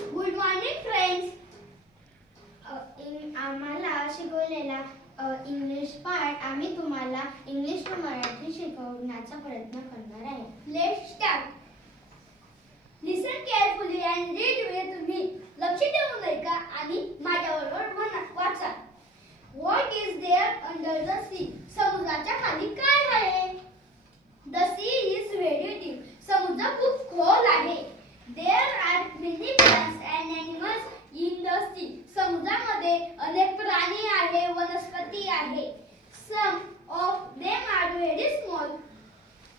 Good morning friends. आम्हाला शिकवलेला English part आम्ही तुम्हाला इंग्लिश टू मराठी शिकवण्याचा प्रयत्न करणार आहे. Let's start. Listen carefully and read with me. लक्ष देऊन ऐका आणि माझ्याबरोबर वाचा. What is there under the sea? समुद्राच्या खाली काय आहे? The sea is very deep. समुद्र खूप खोल आहे. There are many plants and animals in the sea. समुद्रामध्ये अनेक प्राणी आहे, वनस्पती आहे. Some of them are very small.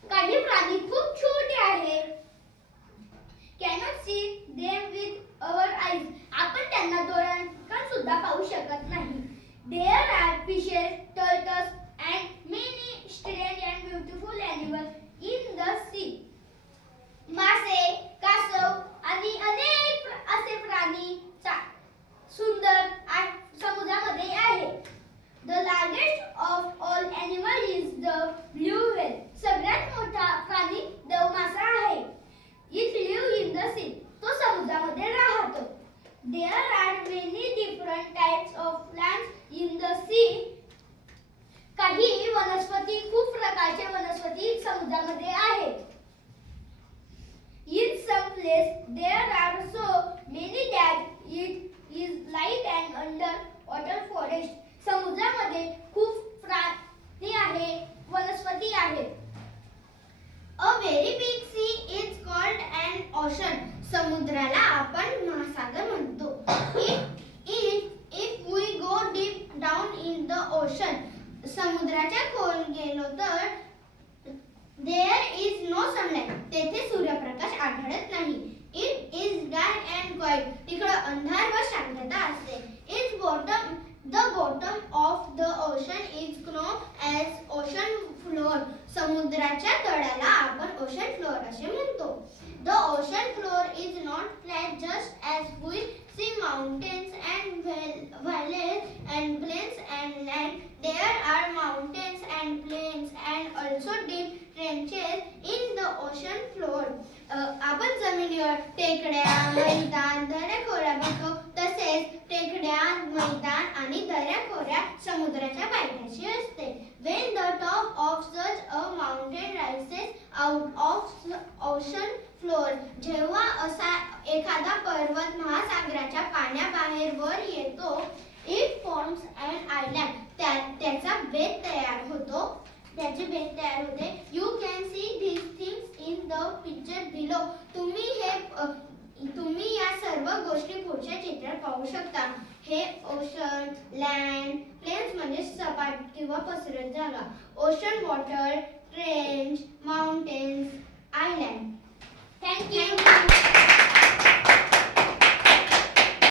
काही प्राणी खूप छोटे आहे. Cannot see them with our eyes. आपण त्यांना डोळ्यांनी सुद्धा पाहू शकत नाही. There are fishes, turtles and many strange and beautiful animals in the sea. मासे, कासव आणि अनेक असे प्राणी सुंदर समुद्रामध्ये आहेत. The largest of all animal is the blue whale. सगळ्यात मोठा प्राणी देव मासा आहे. It live in the sea. तो समुद्रामध्ये राहतो. There are many different types of plants in the sea. काही वनस्पती, खूप प्रकारचे वनस्पती समुद्रामध्ये आहेत. In some place there are so many that it is like an underwater forest. समुद्रामध्ये खूप प्राणी आहे, वनस्पती आहेत. A very big sea is called an ocean. समुद्राला आपण महासागर म्हणतो. If we go deep down in the ocean, समुद्राच्या खोल गेलो तर there is no sunlight. तेथे सूर्यप्रकाश आढळत नाही. It is dark and quiet. तिकडे अंधार व शांतता असते. The bottom of the ocean is known as ocean floor. समुद्राच्या तळाला आपण ocean floor असे म्हणतो. The ocean floor is not flat just as we see mountains and valleys and plains and land. There are mountains and plains and also deep trenches in the ocean floor. आपण जमिनीवर टेकड्या, मैदान, दऱ्याखोऱ्या बघतो. तसेच टेकड्या, मैदान आणि दऱ्याखोऱ्या समुद्राच्या पायथ्याशी असते. When the top of such a mountain rises out of ocean floor. जेव्हा असा एखादा पर्वत महासागराच्या पाण्याबाहेर वर येतो, it forms an island. त्याचा बेट तयार होतो. त्याचे बेट तयार होते. You can see these things in the picture below. तुम्ही या सर्व गोष्टी पुढच्या चित्रात पाहू शकता. हे ओशन, लँड, प्लेन्स म्हणजे सपाट किंवा पसरट जागा. Ocean water, range, mountains, island. Thank you.